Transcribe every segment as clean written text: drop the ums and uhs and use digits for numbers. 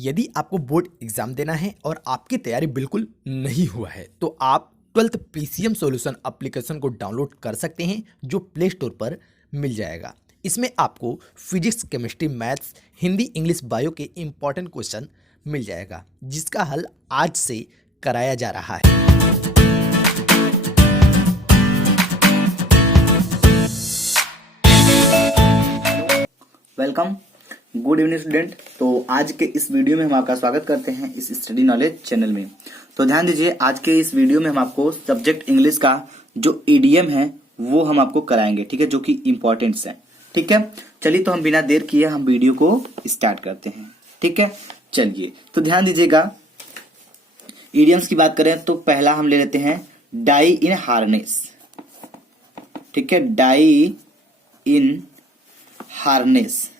यदि आपको board exam देना है और आपकी तैयारी बिल्कुल नहीं हुआ है तो आप 12th पीसीएम सॉल्यूशन एप्लीकेशन को डाउनलोड कर सकते हैं जो प्ले स्टोर पर मिल जाएगा। इसमें आपको physics, chemistry, maths, Hindi, English, bio के इम्पॉर्टेंट क्वेश्चन मिल जाएगा जिसका हल आज से कराया जा रहा है। Welcome, good evening student. तो आज के इस वीडियो में हम आपका स्वागत करते हैं इस स्टडी नॉलेज चैनल में। तो ध्यान दीजिए, आज के इस वीडियो में हम आपको सब्जेक्ट इंग्लिश का जो ईडीएम है वो हम आपको कराएंगे, ठीक है, जो कि इम्पोर्टेंट्स है। ठीक है, चलिए तो हम बिना देर किए हम वीडियो को स्टार्ट करते हैं। ठीक है, चलिए तो ध्यान दीजिएगा, ईडीएम्स की बात करें तो पहला हम ले लेते हैं डाई इन हार्नेस। ठीक है, डाई इन हार्नेस।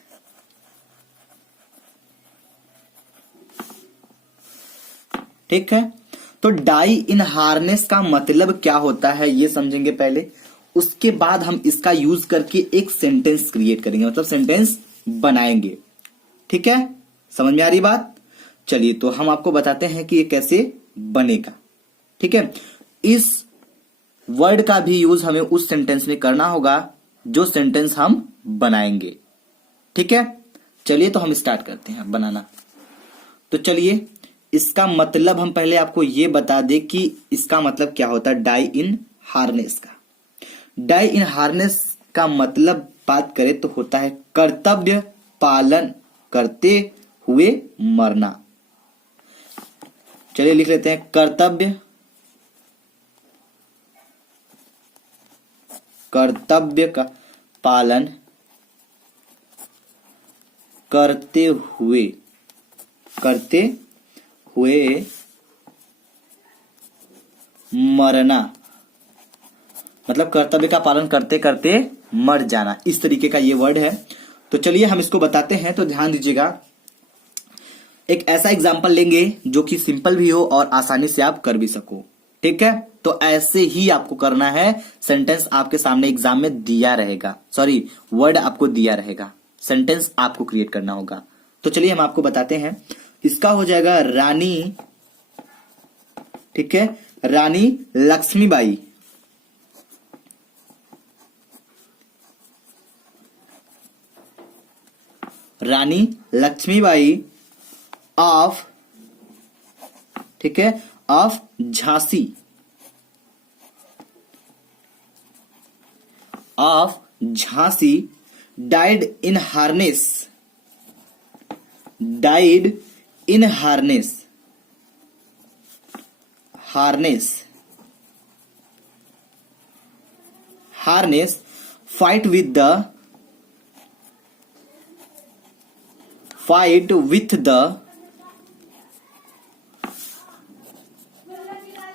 ठीक है, तो डाई इन हार्नेस का मतलब क्या होता है ये समझेंगे पहले, उसके बाद हम इसका यूज करके एक सेंटेंस क्रिएट करेंगे, मतलब सेंटेंस बनाएंगे। ठीक है, समझ में आ रही बात? चलिए तो हम आपको बताते हैं कि ये कैसे बनेगा। ठीक है, इस वर्ड का भी यूज हमें उस सेंटेंस में करना होगा जो सेंटेंस हम बनाएंगे। ठीक है, चलिए तो हम स्टार्ट करते हैं बनाना। तो चलिए, इसका मतलब हम पहले आपको ये बता दें कि इसका मतलब क्या होता है डाई इन हार्नेस का। डाई इन हार्नेस का मतलब बात करें तो होता है कर्तव्य पालन करते हुए मरना। चलिए लिख लेते हैं, कर्तव्य का पालन करते हुए मरना, मतलब कर्तव्य का पालन करते करते मर जाना, इस तरीके का ये वर्ड है। तो चलिए हम इसको बताते हैं। तो ध्यान दीजिएगा, एक ऐसा एग्जांपल लेंगे जो कि सिंपल भी हो और आसानी से आप कर भी सको। ठीक है, तो ऐसे ही आपको करना है। सेंटेंस आपके सामने एग्जाम में दिया रहेगा, सॉरी वर्ड आपको दिया रहेगा, सेंटेंस आपको क्रिएट करना होगा। तो चलिए हम आपको बताते हैं। इसका हो जाएगा रानी, ठीक है, रानी लक्ष्मीबाई ऑफ, ठीक है, of Jhansi, died in harness,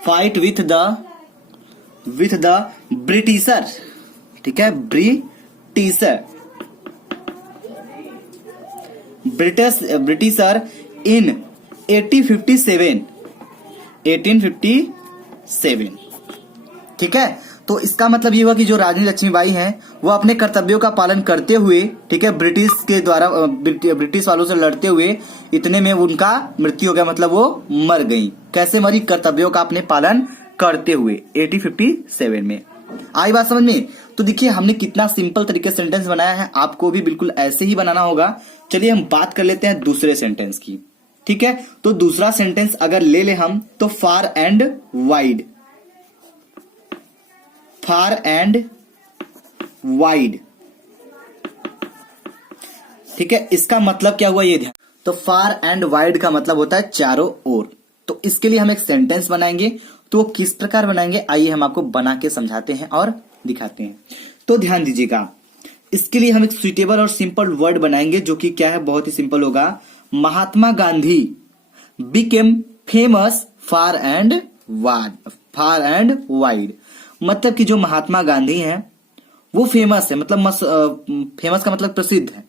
fight with the Britisher, ठीक है, ब्रिटिशर इन 1857। ठीक है, तो इसका मतलब ये हुआ कि जो रानी लक्ष्मीबाई हैं वो अपने कर्तव्यों का पालन करते हुए, ठीक है, ब्रिटिश वालों से लड़ते हुए इतने में उनका मृत्यु हो गया, मतलब वो मर गई। कैसे मरी? कर्तव्यों का अपने पालन करते हुए 1857 में। आई बात समझ में? तो देखिए हमने कितना सिंपल तरीके से सेंटेंस बनाया है, आपको भी बिल्कुल ऐसे ही बनाना होगा। चलिए हम बात कर लेते हैं दूसरे सेंटेंस की। ठीक है, तो दूसरा सेंटेंस अगर ले ले हम तो फार एंड वाइड। ठीक है, इसका मतलब क्या हुआ ये ध्यान। तो फार एंड वाइड का मतलब होता है चारों ओर। तो इसके लिए हम एक सेंटेंस बनाएंगे। तो किस प्रकार बनाएंगे, आइए हम आपको बना के समझाते हैं और दिखाते हैं। तो ध्यान दीजिएगा, इसके लिए हम एक सुइटेबल और सिंपल वर्ड बनाएंगे जो कि क्या है, बहुत ही सिंपल होगा। Mahatma Gandhi became famous far and wide. मतलब कि जो महात्मा गांधी हैं वो फेमस है, मतलब फेमस का मतलब प्रसिद्ध है।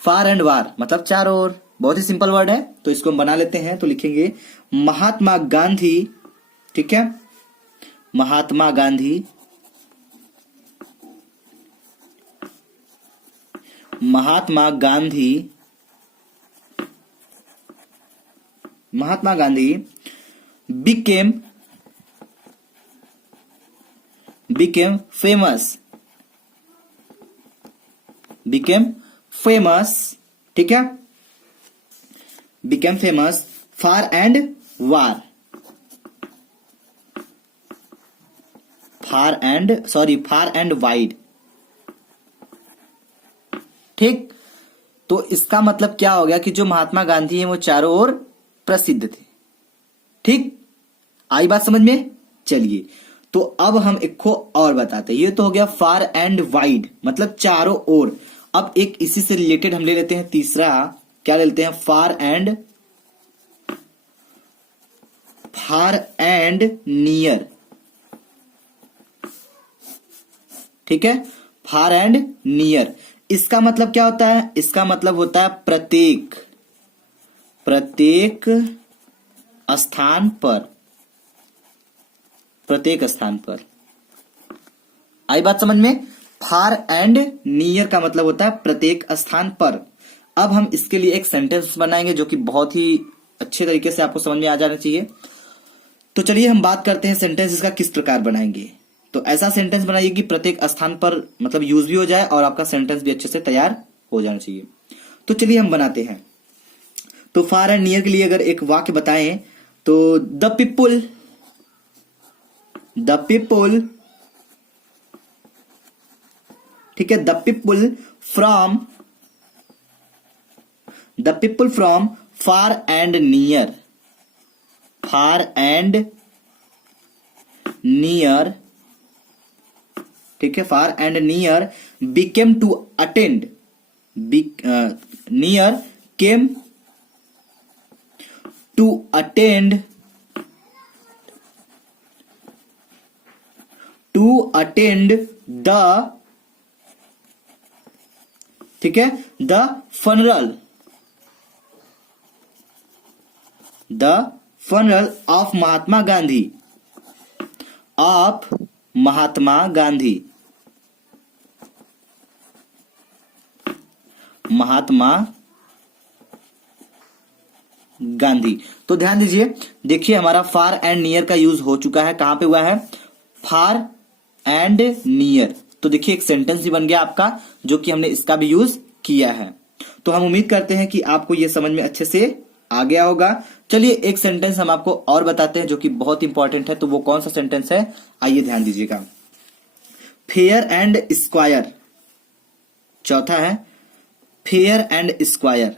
फार एंड वार मतलब चारों ओर। बहुत ही सिंपल वर्ड है, तो इसको हम बना लेते हैं। तो लिखेंगे महात्मा गांधी, ठीक है, महात्मा गांधी महात्मा गांधी became famous, ठीक है, became famous far and wide, ठीक। तो इसका मतलब क्या हो गया कि जो महात्मा गांधी है वो चारों ओर प्रसिद्ध थे, ठीक। आई बात समझ में? चलिए, तो अब हम एक को और बताते हैं। ये तो हो गया फार एंड वाइड, मतलब चारों ओर। अब एक इसी से रिलेटेड हम ले लेते हैं तीसरा, क्या ले लेते हैं, फार एंड नियर, ठीक है, फार एंड नियर। इसका मतलब क्या होता है? इसका मतलब होता है प्रत्येक स्थान पर। आई बात समझ में? फार एंड नियर का मतलब होता है प्रत्येक स्थान पर। अब हम इसके लिए एक सेंटेंस बनाएंगे जो कि बहुत ही अच्छे तरीके से आपको समझ में आ जाना चाहिए। तो चलिए हम बात करते हैं सेंटेंस इसका किस प्रकार बनाएंगे। तो ऐसा सेंटेंस बनाइए कि प्रत्येक स्थान पर मतलब यूज भी हो जाए और आपका सेंटेंस भी अच्छे से तैयार हो जाना चाहिए। तो चलिए हम बनाते हैं। तो फार एंड नियर के लिए अगर एक वाक्य बताएं तो द पीपुल, ठीक है, the people from far and near, ठीक है, far and near became to attend, near came to attend the, ठीक है, the funeral of Mahatma Gandhi. तो ध्यान दीजिए, देखिए हमारा फार एंड नियर का यूज हो चुका है। कहां पे हुआ है? Far and near. तो देखिए एक सेंटेंस भी बन गया आपका, जो कि हमने इसका भी यूज किया है। तो हम उम्मीद करते हैं कि आपको ये समझ में अच्छे से आ गया होगा। चलिए एक सेंटेंस हम आपको और बताते हैं जो कि बहुत इंपॉर्टेंट है। तो वो कौन सा सेंटेंस है, आइए ध्यान दीजिएगा। फेयर एंड स्क्वायर, चौथा है फेयर एंड स्क्वायर,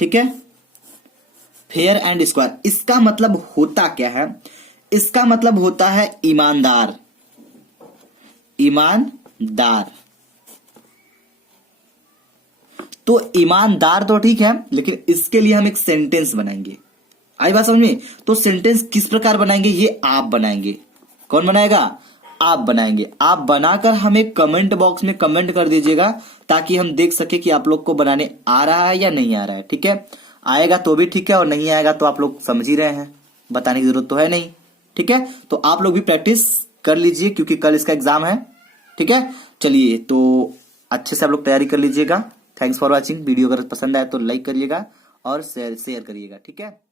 ठीक है, फेयर एंड स्क्वायर। इसका मतलब होता क्या है? इसका मतलब होता है ईमानदार। तो ईमानदार तो ठीक है, लेकिन इसके लिए हम एक सेंटेंस बनाएंगे। आई बात समझ में? तो सेंटेंस किस प्रकार बनाएंगे? ये आप बनाएंगे। कौन बनाएगा? आप बनाएंगे। आप बनाकर हमें कमेंट बॉक्स में कमेंट कर दीजिएगा, ताकि हम देख सके कि आप लोग को बनाने आ रहा है या नहीं आ रहा है। ठीक है, आएगा तो भी ठीक है, और नहीं आएगा तो आप लोग समझ ही रहे हैं, बताने की जरूरत तो है नहीं। ठीक है, तो आप लोग भी प्रैक्टिस कर लीजिए, क्योंकि कल इसका एग्जाम है। ठीक है, चलिए तो अच्छे से आप लोग तैयारी कर लीजिएगा। Thanks for watching. वीडियो अगर पसंद आए तो लाइक करिएगा और शेयर करिएगा। ठीक है।